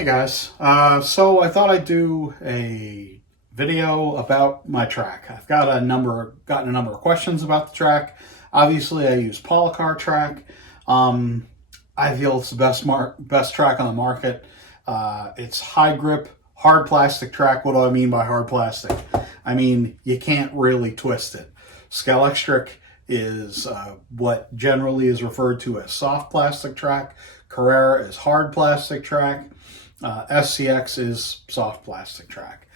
Hey guys, so I thought I'd do a video about my track. I've gotten a number of questions about the track. Obviously, I use Policar track. I feel it's the best track on the market. It's high grip, hard plastic track. What do I mean by hard plastic? I mean you can't really twist it. Scalextric is what generally is referred to as soft plastic track. Carrera is hard plastic track. SCX is soft plastic track.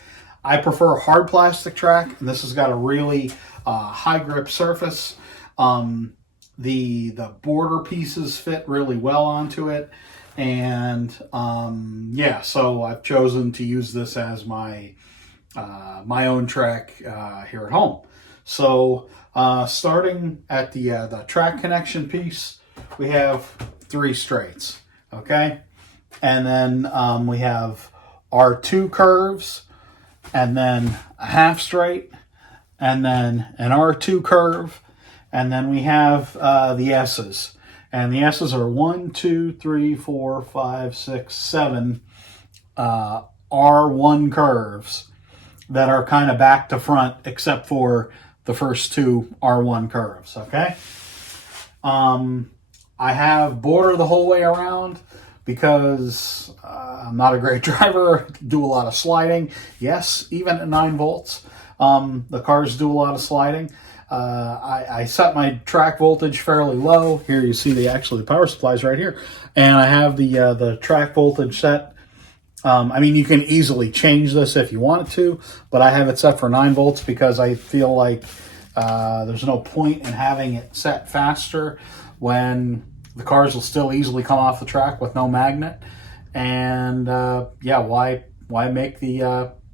I prefer hard plastic track, and this has got a really high grip surface. The border pieces fit really well onto it, and yeah, so I've chosen to use this as my my own track here at home. So starting at the track connection piece, we have 3 straights. Okay. And then we have our 2 curves, and then a half straight, and then an R2 curve, and then we have the S's. And the S's are 1, 2, 3, 4, 5, 6, 7 R1 curves that are kind of back to front, except for the first 2 R1 curves. Okay. I have border the whole way around, because I'm not a great driver, do a lot of sliding. Yes, even at 9 volts, the cars do a lot of sliding. I set my track voltage fairly low. Here you see the power supply's right here. And I have the track voltage set. I mean, you can easily change this if you wanted to, but I have it set for 9 volts because I feel like there's no point in having it set faster when the cars will still easily come off the track with no magnet. And yeah, why make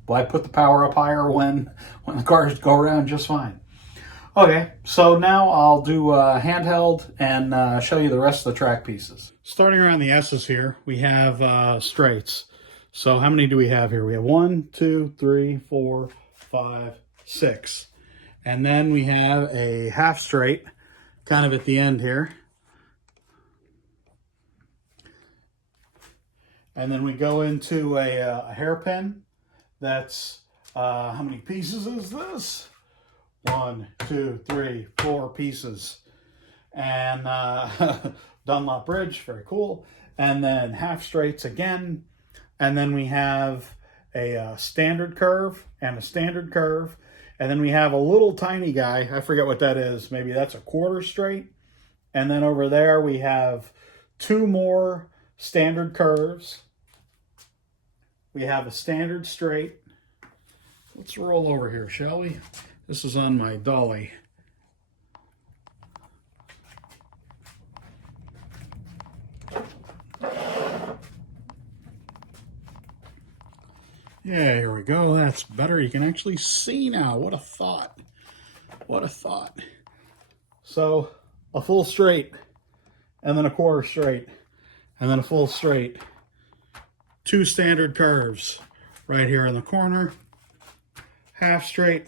why put the power up higher when the cars go around just fine? Okay, so now I'll do handheld and show you the rest of the track pieces. Starting around the S's here, we have straights. So how many do we have here? We have 1, 2, 3, 4, 5, 6. And then we have a half straight kind of at the end here. And then we go into a hairpin. That's, how many pieces is this? 1, 2, 3, 4 pieces. And Dunlop bridge, very cool. And then half straights again. And then we have a standard curve and a standard curve. And then we have a little tiny guy. I forget what that is. Maybe that's a quarter straight. And then over there we have 2 more standard curves. We have a standard straight. Let's roll over here, shall we? This is on my dolly. Yeah, here we go. That's better. You can actually see now. What a thought. What a thought. So a full straight, and then a quarter straight, and then a full straight. 2 standard curves right here in the corner. Half straight,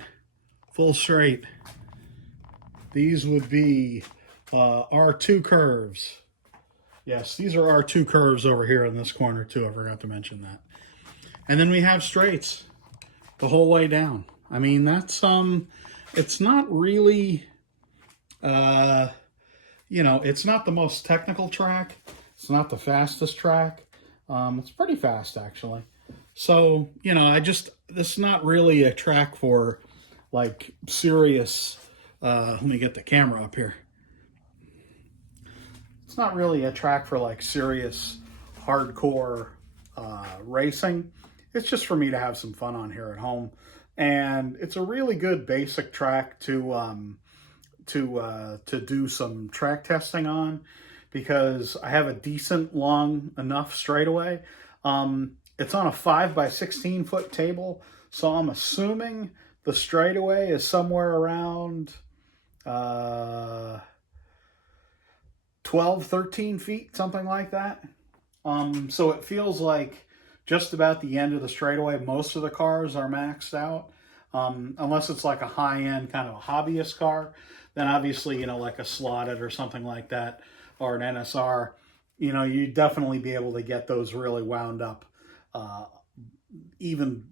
full straight. These would be R2 curves. Yes, these are R2 curves over here in this corner too. I forgot to mention that. And then we have straights the whole way down. I mean, that's it's not really you know, it's not the most technical track. It's not the fastest track. It's pretty fast, actually. So, you know, this is not really a track for, like, serious, let me get the camera up here. It's not really a track for, like, serious, hardcore racing. It's just for me to have some fun on here at home. And it's a really good basic track to do some track testing on, because I have a decent long enough straightaway. It's on a 5 by 16 foot table, so I'm assuming the straightaway is somewhere around 12, 13 feet, something like that. So it feels like just about the end of the straightaway. Most of the cars are maxed out, unless it's like a high-end kind of a hobbyist car. Then obviously, you know, like a slotted or something like that, or an NSR, you know, you'd definitely be able to get those really wound up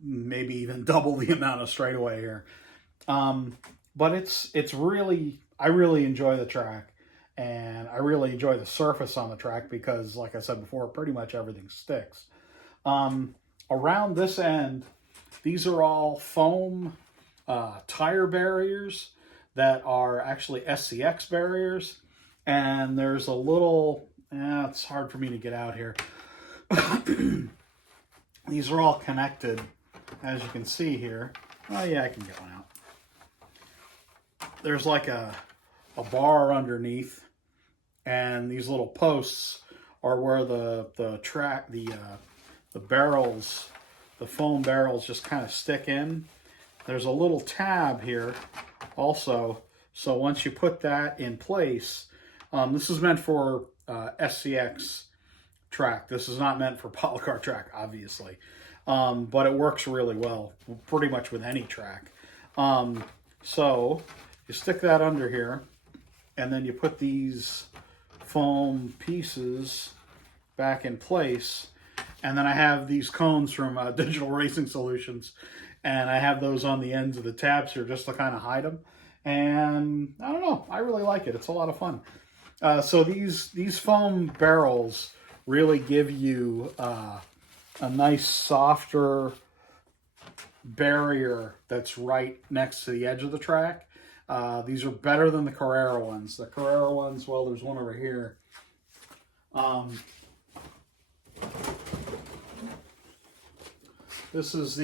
maybe even double the amount of straightaway here. But it's really, I really enjoy the track, and I really enjoy the surface on the track because, like I said before, pretty much everything sticks. Around this end, these are all foam tire barriers that are actually SCX barriers, and there's a little, it's hard for me to get out here. These are all connected, as you can see here. Oh yeah, I can get one out. There's like a bar underneath, and these little posts are where the barrels, the foam barrels, just kind of stick in. There's a little tab here also, so once you put that in place, this is meant for SCX track. This is not meant for Policar track, obviously, but it works really well pretty much with any track. So you stick that under here, and then you put these foam pieces back in place, and then I have these cones from Digital Racing Solutions, and I have those on the ends of the tabs here just to kind of hide them. And I don't know, I really like it. It's a lot of fun. So these foam barrels really give you a nice softer barrier that's right next to the edge of the track. These are better than the Carrera ones. The Carrera ones, well, there's one over here. This is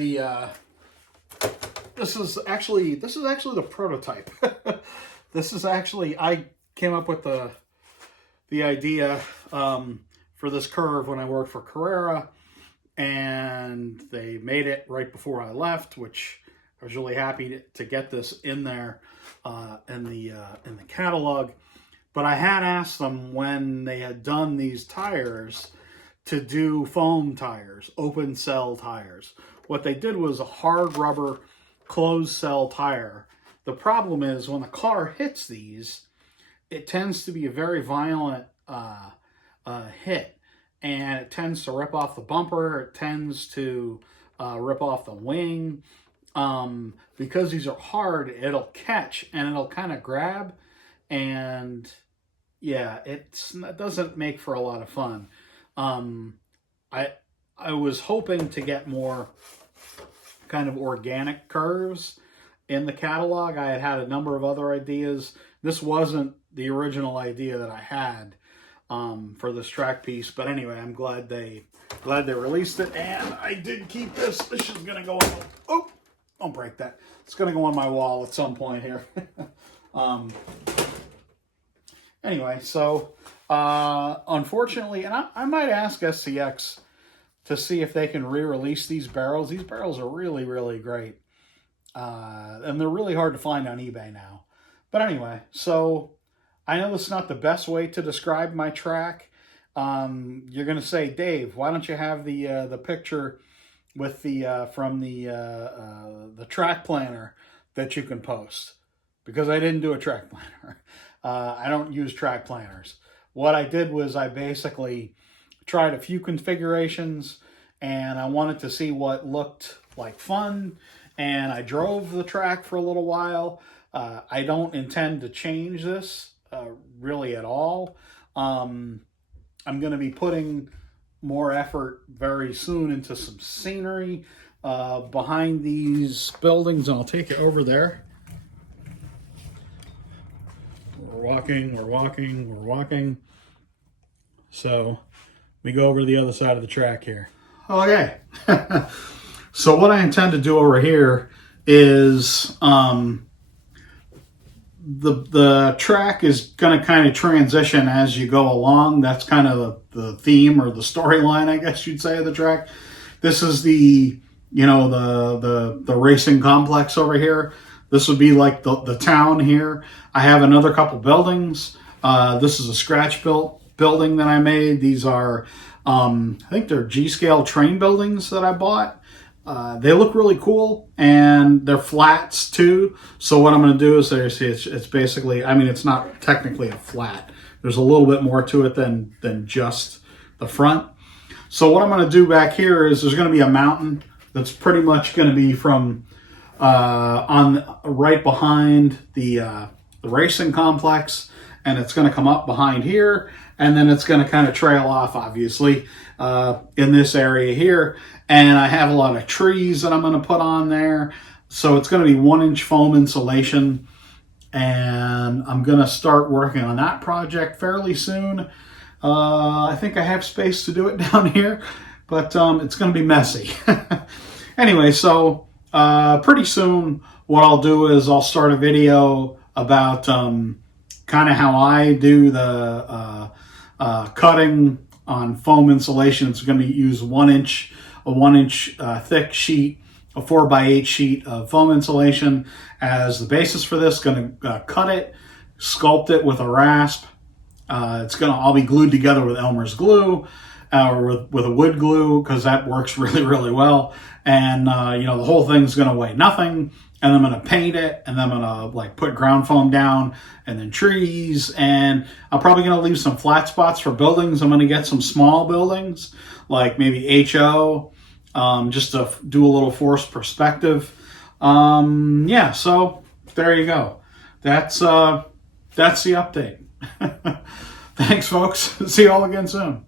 actually the prototype. This is actually, I came up with the idea for this curve when I worked for Carrera, and they made it right before I left, which I was really happy to get this in there in the catalog. But I had asked them when they had done these tires to do foam tires, open cell tires. What they did was a hard rubber closed cell tire. The problem is when the car hits these, it tends to be a very violent hit, and it tends to rip off the bumper. It tends to rip off the wing. Because these are hard, it'll catch and it'll kind of grab, and yeah, it doesn't make for a lot of fun. I was hoping to get more kind of organic curves in the catalog. I had a number of other ideas. This wasn't the original idea that I had for this track piece, but anyway, I'm glad they released it, and I did keep this. This is gonna go on. Oh, don't break that. It's gonna go on my wall at some point here. Anyway, so unfortunately, and I might ask SCX to see if they can re-release these barrels. These barrels are really, really great. And they're really hard to find on eBay now. But anyway, so I know this is not the best way to describe my track. You're going to say, Dave, why don't you have the picture with from the track planner that you can post? Because I didn't do a track planner. I don't use track planners. What I did was I basically tried a few configurations, and I wanted to see what looked like fun, and I drove the track for a little while. I don't intend to change this really at all. I'm going to be putting more effort very soon into some scenery behind these buildings, and I'll take it over there. We're walking. So we go over to the other side of the track here. Okay. So what I intend to do over here is the track is going to kind of transition as you go along. That's kind of the theme or the storyline, I guess you'd say, of the track. This is the racing complex over here. This would be like the town here. I have another couple buildings. This is a scratch built building that I made. These are, I think they're G-scale train buildings that I bought. They look really cool, and they're flats too. So what I'm going to do is it's basically, I mean, it's not technically a flat. There's a little bit more to it than just the front. So what I'm going to do back here is there's going to be a mountain that's pretty much going to be from on right behind the racing complex, and it's going to come up behind here, and then it's going to kind of trail off, obviously, in this area here. And I have a lot of trees that I'm going to put on there. So it's going to be 1-inch foam insulation, and I'm going to start working on that project fairly soon. I think I have space to do it down here, but it's going to be messy. Anyway, so pretty soon what I'll do is I'll start a video about kind of how I do the cutting on foam insulation. It's going to use a 1-inch thick sheet, a 4x8 sheet of foam insulation as the basis for this. Going to cut it, sculpt it with a rasp. It's going to all be glued together with Elmer's glue or with a wood glue, because that works really, really well. And the whole thing's going to weigh nothing. And I'm going to paint it, and then I'm going to put ground foam down, and then trees, and I'm probably going to leave some flat spots for buildings. I'm going to get some small buildings, like maybe HO, just to do a little forced perspective. Yeah, so there you go. That's the update. Thanks, folks. See you all again soon.